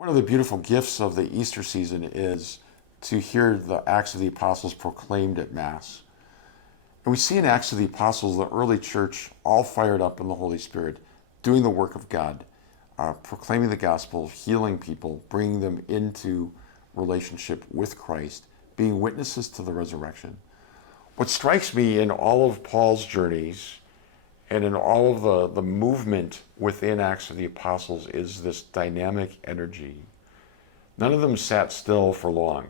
One of the beautiful gifts of the Easter season is to hear the Acts of the Apostles proclaimed at Mass. And we see in Acts of the Apostles the early church all fired up in the Holy Spirit, doing the work of God, proclaiming the gospel, healing people, bringing them into relationship with Christ, being witnesses to the resurrection. What strikes me in all of Paul's journeys and in all of the movement within Acts of the Apostles is this dynamic energy. None of them sat still for long.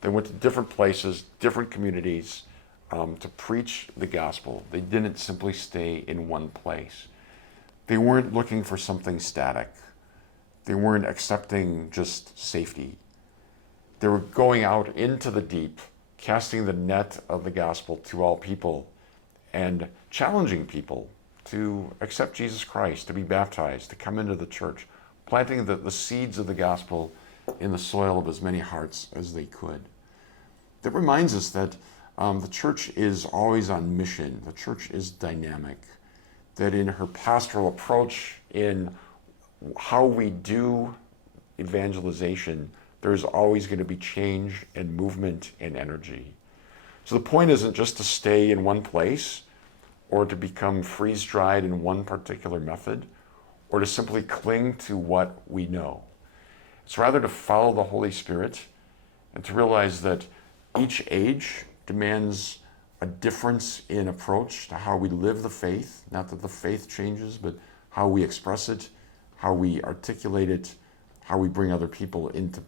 They went to different places, different communities to preach the gospel. They didn't simply stay in one place. They weren't looking for something static. They weren't accepting just safety. They were going out into the deep, casting the net of the gospel to all people, and challenging people to accept Jesus Christ, to be baptized, to come into the church, planting the seeds of the gospel in the soil of as many hearts as they could. That reminds us that the church is always on mission. The church is dynamic. That in her pastoral approach, in how we do evangelization, there's always going to be change and movement and energy. So the point isn't just to stay in one place or to become freeze-dried in one particular method or to simply cling to what we know. It's rather to follow the Holy Spirit and to realize that each age demands a difference in approach to how we live the faith. Not that the faith changes, but how we express it, how we articulate it, how we bring other people into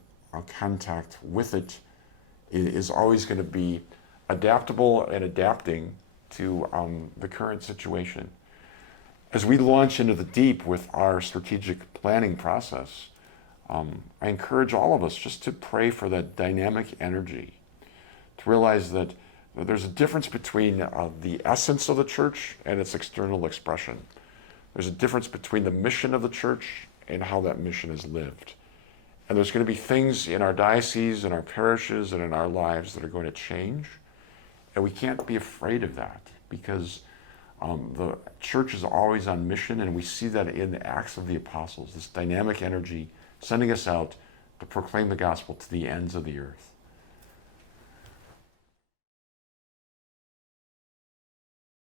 contact with it is always going to be adaptable and adapting to the current situation. As we launch into the deep with our strategic planning process, I encourage all of us just to pray for that dynamic energy, to realize that there's a difference between the essence of the church and its external expression. There's a difference between the mission of the church and how that mission is lived. And there's going to be things in our diocese, in our parishes, and in our lives that are going to change. And we can't be afraid of that because the church is always on mission, and we see that in the Acts of the Apostles, this dynamic energy sending us out to proclaim the gospel to the ends of the earth.